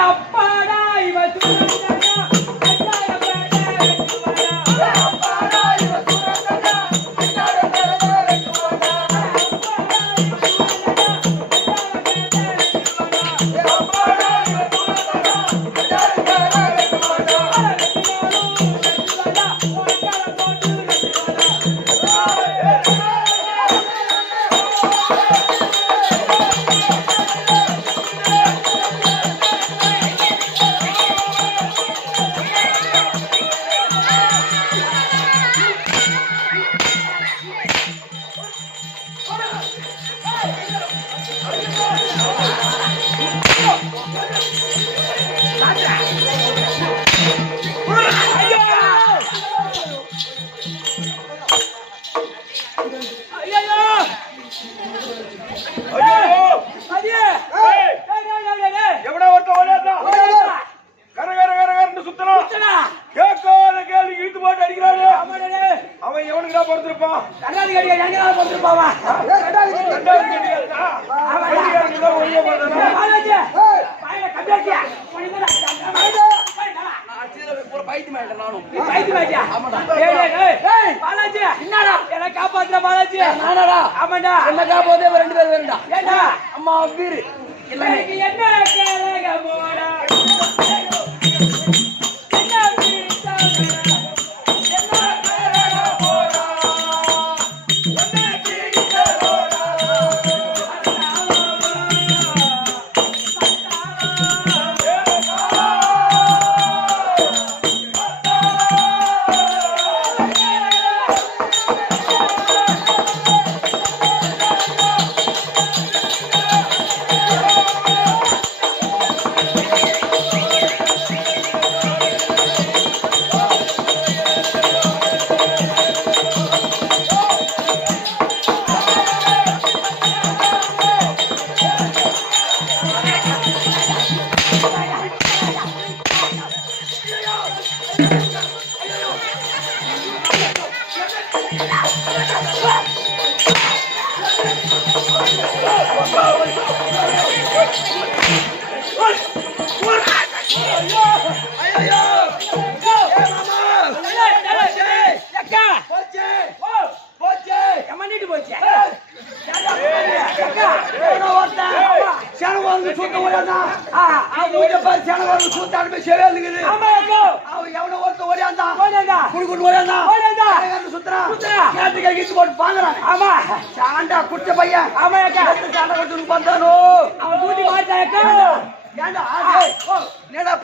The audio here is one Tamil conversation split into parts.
அப்பாடா இவன் காப்பாற்ற பாலாஜி நானடா ஆமாடா என்ன காப்பாத்தே ரெண்டு பேர் வேறடா ஏண்டா அம்மா வீர் எனக்கு என்ன கேளக போடா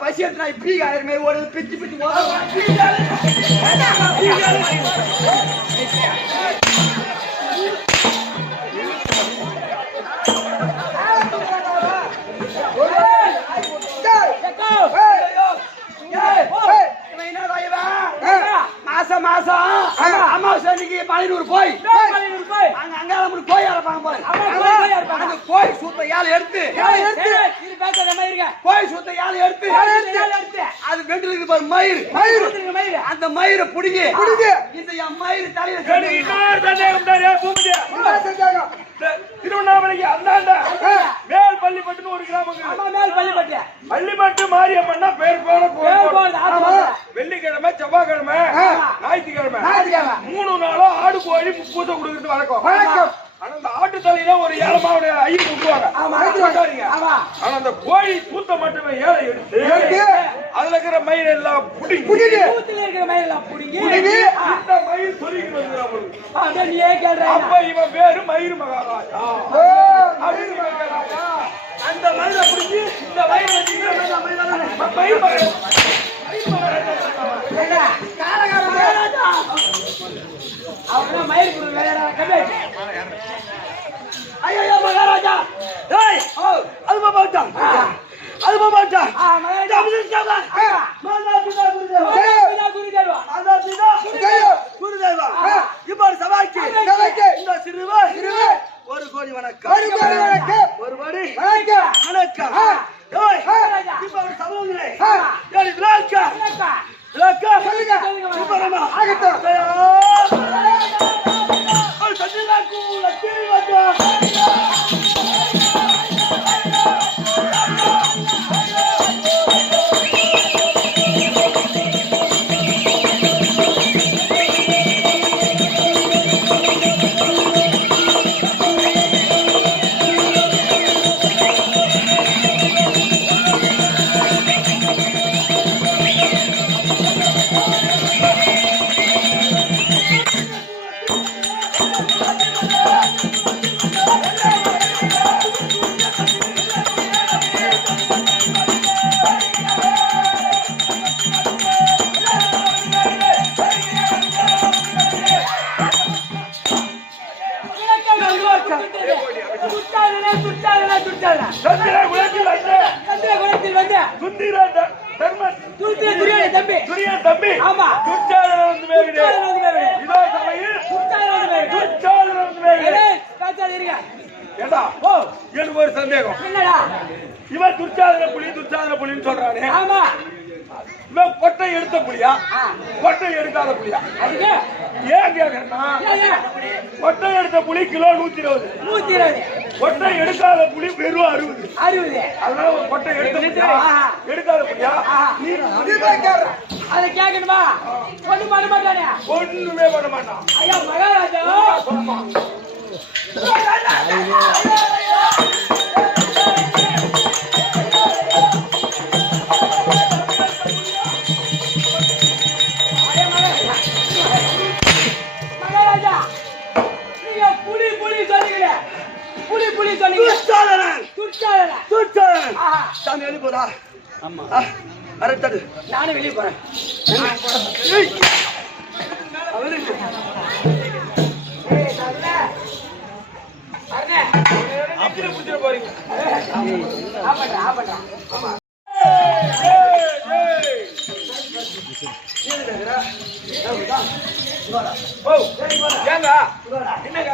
பசி எடுத்து இப்படி ஓடுது பிச்சு பிச்சு மாசம் மாசம் அமாவாசை அன்னைக்கு பழையூர் போய் அங்க அங்காளம்மன் கோயில் அங்க கோயில் சூத்த யாழ் எடுத்து கோயில் சூத்த யாழ் எடுத்து அது வெண்டிலுக்கு பாரு மயிர் அந்த மயிரை புடிங்க இந்த என் மயிர் தலையில திருவண்ணாமலைக்கு அந்தாண்ட மேல் பள்ளிப்பட்டுன்னு ஒரு கிராமம் பள்ளிப்பட்டு மாரியம்மன்னா பேர் போன வெள்ளிக்கிழமை செவ்வாய்க்கிழமை ஞாயிற்றுக்கிழமை 3 நாளும் ஆடு கோழி பூசை கொடுக்கறது வழக்கம். ஆனா அந்த ஆட்டு தலையில ஒரு ஏலமாவுடைய ஐயர் விட்டுவாங்க. ஆனா அந்த கோழி பூத்த மட்டுமே ஏழை எடுத்து அதுல இருக்கிற மயில் எல்லாம் புடிங்கி இருக்கிற மயில் எல்லாம் புடிங்கி இந்த மயில் சொல்லிக்கிட்டு வந்துடுறாங்க. அப்ப இவன் பேரு மயில் மகாராஜா. அந்த மயிலை புடிங்கி இந்த மயில் மயில் ஐயோ மகாராஜா அது மாட்டான் அது மாட்டான் குருதேவா இப்ப சவாய்க்கு இந்த சிறுவர் 1 கோடி வணக்கம் ஒரு கோடி வணக்கம் இப்ப ஒரு சமூகங்களே சுந்தர தர்மன் துரியோதன தம்பி துரியோதன தம்பி ஆமா துச்சாதன வந்து மேவிடு இதோ சபையில் துச்சாதன வந்து மேவிடு காச்சால இருங்க ஏண்டா ஓ எனக்கு ஒரு சந்தேகம் என்னடா இவன் துச்சாதன புலின்னு சொல்றானே ஆமா இவன் கொட்டை எடுத்த புலியா கொட்டை எடுக்காத புலியா அதுக்கு ஏன் கேக்குறேன்னா கொட்டை எடுத்த புலி கிலோ 120 கொட்டை எடுக்காத புலி வெறும் 60 அதனால கொட்டை எடுத்த புலியா எடுக்காத புலியா நீ அதை கேட்கணுமா ஒண்ணும் பண்ண மாட்டானே ஒண்ணுமே பண்ண மாட்டான் ஐயா மகாராஜா மகாராஜா நீங்க புலி சொன்னீங்களே புலி சொன்னீங்க துச்சாதனன் சாமி வெளியே போதா ஆமா அரட்டது நானும் வெளியே போறேன் அப்படி புடிச்சிட போறீங்க ஏங்க என்னங்க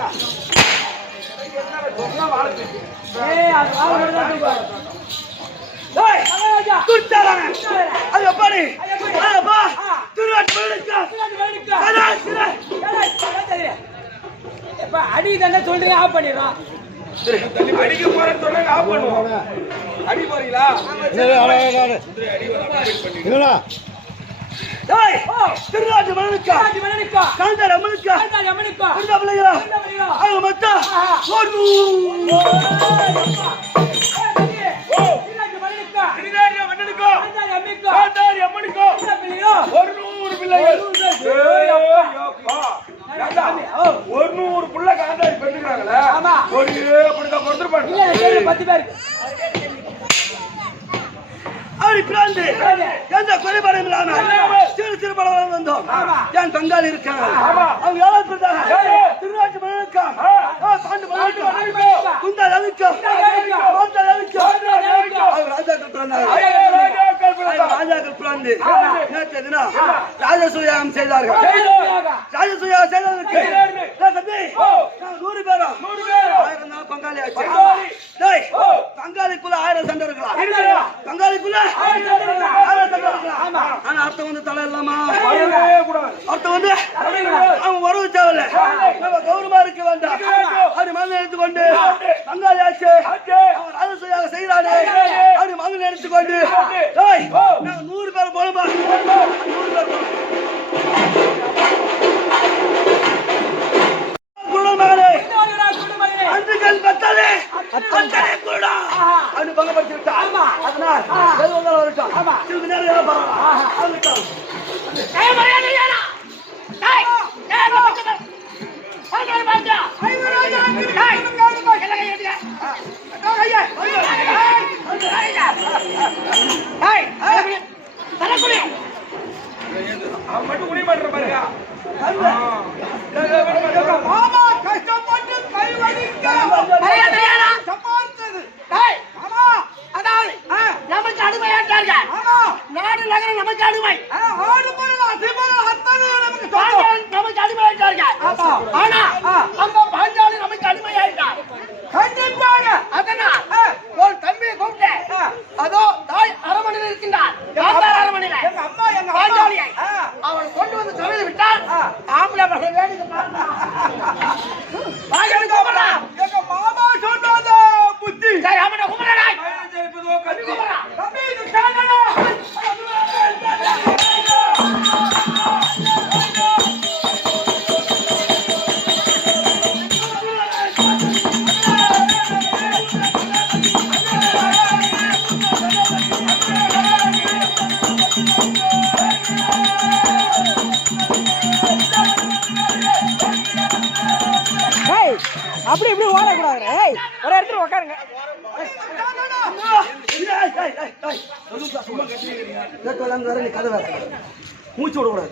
அடி தானே சொல்றீங்க ஆஃப் பண்ணிடுறோம் அடிக்க போறேன்னு சொன்னாங்க ஆஃப் பண்ணுவோம் அடி போறீங்களா திருநாட்டு மணனுக்கா காந்தார் அம்மனுக்கா அந்த பிள்ளையா அவங்க மொத்தம் காந்தாரி அம்மனுக்கோ 100 பிள்ளைகள் 100 புள்ள காந்தாரி பெண்ணுக்கிறாங்களே ஒரு அப்படிதான் கொடுத்துருப்பாங்க 10 பேர் அப்படி பிராந்து எந்த குறைபாடும் இல்லாம சிறு படம் வந்தோம் என் பங்காளி இருக்காங்க அவங்க எவ்வளவு இருந்தாங்க திருநாட்டு மணனுக்கா பாண்டு மணனுக்கா குந்தா ரவிக்கா மாந்தா ரவிக்கா ராஜாக்கள் பிராந்து நேற்று தினம் ராஜசூயாகம் செய்தார்கள் ராஜசூயாகம் செய்ததற்கு 100 பேரும் 1000 தான் பங்காளி ஆச்சு பங்காளிக்குள்ள 1000 சண்டை இருக்கலாம் பங்காளிக்குள்ள ஆனா அர்த்தம் வந்து தலை இல்லாமா அர்த்தம் வந்து அவன் வரவு தேவையில்ல நம்ம கௌரவமா இருக்க வேண்டாம் அப்படி மகன் எடுத்துக்கொண்டு பங்காளி ஆச்சு அவன் ராஜசூயாக செய்யறானே அப்படி மகன் எடுத்துக்கொண்டு 100 பேர் போலமா 100 பேர் மகனே அன்றுகள் பத்தாலே அத்தனை குருடா அப்படி பங்கப்படுத்தி விட்டா அதனால் எது வந்தாலும் வரட்டும் சிறிது நேரம் எல்லாம் பரவாயில்ல மட்டும் குடி பண்ற பாருங்க மாமா கஷ்டப்பட்டு கை வலிக்க சம்பாதித்தது அதாவது நமக்கு அடிமையாட்டார்கள் நாடு நகரம் நமக்கு அடிமை நமக்கு அடிமையாட்டார்கள் ஆனா அந்த பாஞ்சாலி நமக்கு அடிமையாயிட்டார் கண்டிப்பாக அதனால் ஒரு தம்பியை கூப்பிட்டு அதோ தாய் அரமனையில் இருக்கின்றார் அரமனையில பாஞ்சாலியை அவன் கொண்டு வந்து சமையல் விட்டால் ஆம்பளை வேடிக்கை மாமா சொன்னாத புத்தி அவனை குமரனாய் அப்படி இப்படி ஓடக்கூடாது ஒரு இடத்துல உட்காருங்க மூச்சு விடக்கூடாது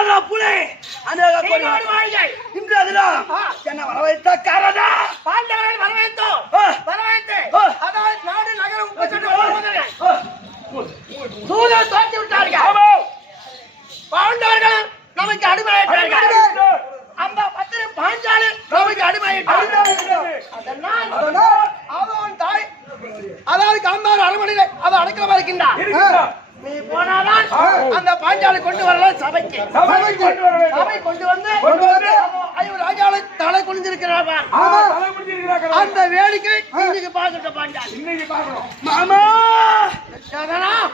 வந்தாரா புலி அநேக கோடி வாழ்க்கை இன்று அதிலும் என்ன வரவைத்த காரணம் பாண்டவர்கள் வரவேற்றோம் வரவேற்று அதாவது நாடு நகரம் தூதர் தோற்றி விட்டார்கள் பாண்டவர்கள் நமக்கு அடிமையாயிட்டார்கள் அந்த பத்திர பாஞ்சாலி நமக்கு அடிமையாயிட்டார்கள் அதனால் தாய் அதாவது காந்தார் அரண்மனையில அதை அடக்கமா இருக்கின்றார் நீ போனாதான் அந்த பாஞ்சாலி கொண்டு வரலாம் சபைக்கு சபை கொண்டு வந்து ராஜாவை தலை குனிஞ்சிருக்கிறார் அந்த வேடிக்கை இன்னைக்கு பார்க்கட்டும் பாஞ்சாலி இன்னைக்கு பார்க்கணும் மாமா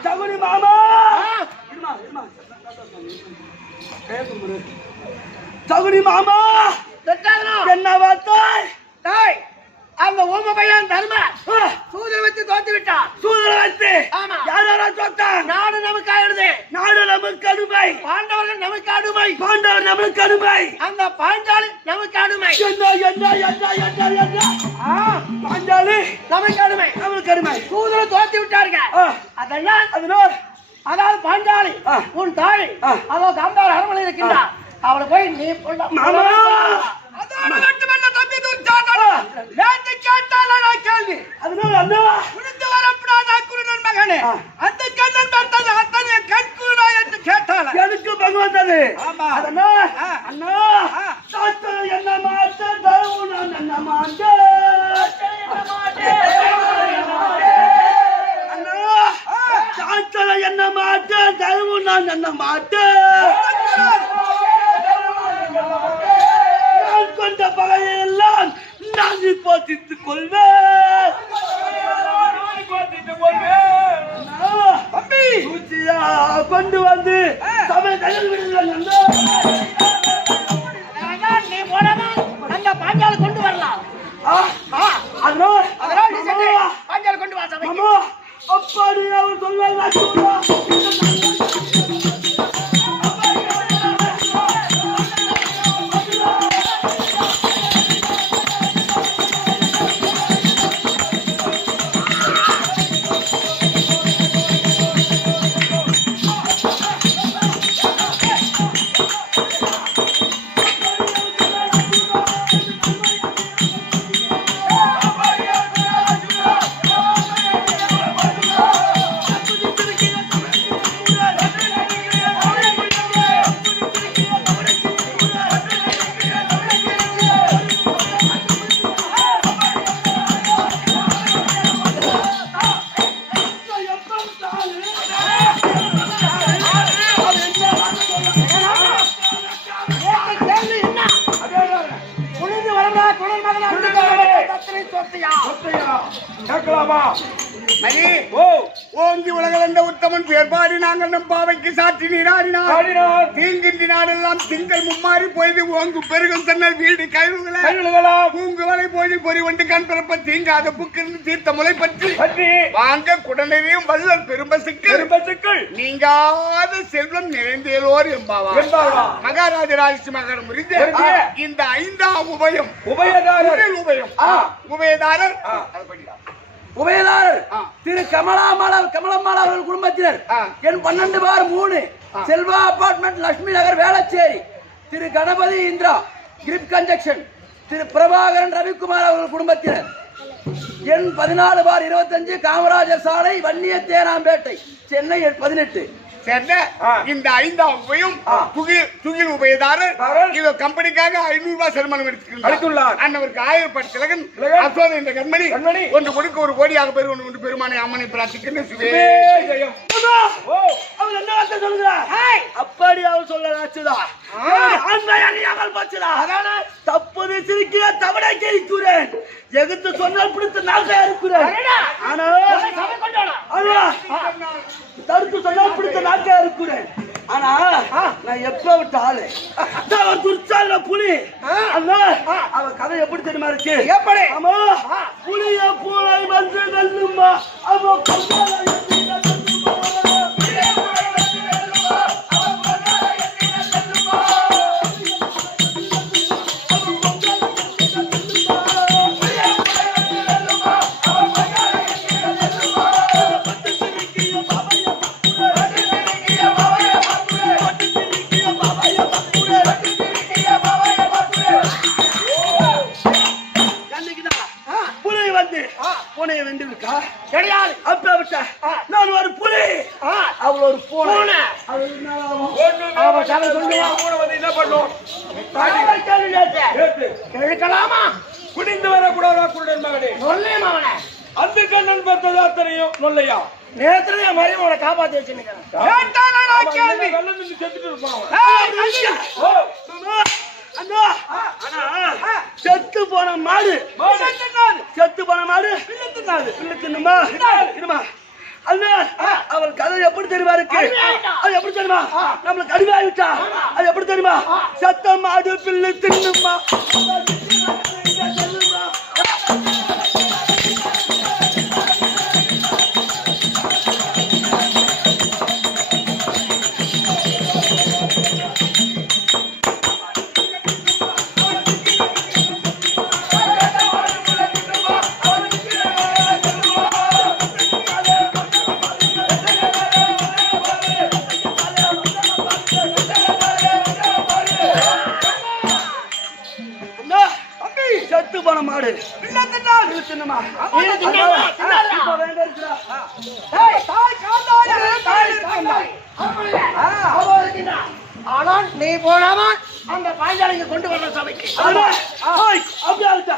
சகுனி மாமா சகுனி மாமா என்ன வார்த்தாய் தாய் அந்த ஊம பையன் தர்ம சூதனை வச்சு தோத்து விட்டான் சூதனை வச்சு யாரா தோத்தா நாடு நமக்கு ஆயிடுது நாடு நமக்கு அடிமை பாண்டவர்கள் நமக்கு அடிமை பாண்டவர் நமக்கு அடிமை அந்த பாஞ்சாலி நமக்கு அடிமை பாஞ்சாலி நமக்கு அடிமை நமக்கு அடிமை சூதனை தோத்து விட்டார்கள் அதனால் அதாவது பாஞ்சாலி உன் தாய் அதாவது காந்தார் அரண்மனை இருக்கின்றார் அவளை போய் நீ மகனே அந்த கண்ணன் பார்த்தது அத்தனை கண்குருடா என்று கேட்டால் எனக்கு பங்கு வந்தது அண்ணா என்ன மாட்டேன் என்ன மாட்டேன் என்ன மாட்டேன் தயவு நான் என்ன மாட்டேன் கொண்ட பகையெல்லாம் நான் போத்தித்துக் கொள்வேன் கொண்டு வந்து சபை தகவல் விடுங்கள் நீ போனதான் அந்த பாஞ்சாலி கொண்டு வரலாம் பாஞ்சாலி கொண்டு வா சபை அப்பாடி அவர் சொல்வார் ஓங்கி உலகளந்த உத்தமன் பேர்பாடி நாங்கள் நம் பாவைக்கு சாற்றி நீராடினார் தீங்கின்றி நாடெல்லாம் திங்கள் மும்மாறி போய்து ஓங்கு பெருகும் தன்னல் வீடு கைவுகளா பூங்கு வலை போய் பொறி ஒன்று கண் பிறப்ப தீங்காத புக்கிருந்து தீர்த்த முலை பற்றி வாங்க குடநெறியும் வல்லல் பெரும்பசுக்கள் நீங்காத செல்வம் நிறைந்தேலோர் எம்பாவா மகாராஜ ராஜ மகன் முறிந்த இந்த 5ஆம் உபயதாரர் திரு கமலம்மாள் அவர்கள் குடும்பத்தினர் என் 12/3 செல்வா அபார்ட்மெண்ட் லட்சுமி நகர் வேளச்சேரி திரு கணபதி இந்திரா கிரிப் கன்ஜெக்ஷன் திரு பிரபாகரன் ரவிக்குமார் அவர்கள் குடும்பத்தினர் என் 14/25 காமராஜர் சாலை வன்னிய தேனாம்பேட்டை சென்னை 18 இந்த 5ஆம் உபயம் துகில் உபயதாரர் இவ கம்பெனிக்காக 500 ரூபாய் சன்மானம் எடுத்துள்ளார். அண்ணவருக்கு 1000 பட்டு திலகன் அசோத என்ற கண்மணி ஒன்று கொடுக்க 1 கோடியாக பெரு ஒன்று பெருமானை அம்மனை பிரார்த்திக்கின்ற அவர் என்ன வார்த்தை சொல்லுகிறார்? அப்படி அவர் சொல்ல தப்பது சிரிக்கிற தவணை கேட்கிறேன் எகுத்து சொன்னால் பிடித்து நான் இருக்கிறேன் தடுத்து சொன்னால் பிடித்த நாட்டா இருக்கிறேன் ஆனா நான் எப்ப விட்ட ஆளு துர்ச்சால புலி அவ கதை எப்படி தெரியுமா இருக்கு எப்படி ஆமா புலிய பூனை வந்து வெல்லுமா அவ பூனையை வென்று இருக்கா? கிடையாது. அப்ப விட்ட நான் ஒரு புலி, அவள் ஒரு பூனை. என்ன பண்ணும்? கேட்கலாமா? குடிந்து வரக்கூடாதா குருடன் மகனே? சொல்லே மகனே. அந்த கண்ணன் பார்த்தது அத்தனையும் நொல்லையா? நேற்று என் மருமகளை காப்பாத்தி வச்சுருக்கேன். வெள்ளம் நின்று செத்துட்டு இருப்பான் செத்து போன மாடு, செத்து போன மாடு தின்னுமா? அவள் கதை எப்படி தெரியுமா இருக்கு? அது எப்படி தெரியுமா? நம்மளுக்கு அடிவாயிட்டா அது எப்படி தெரியுமா? சத்த மாடு பில்லு தின்னுமா? செத்து போன மாடு தின்னுமா? ஆனால் நீ போனாமா அந்த பாய்ச்சாலைக்கு கொண்டு வர சபைக்கு அப்படியா?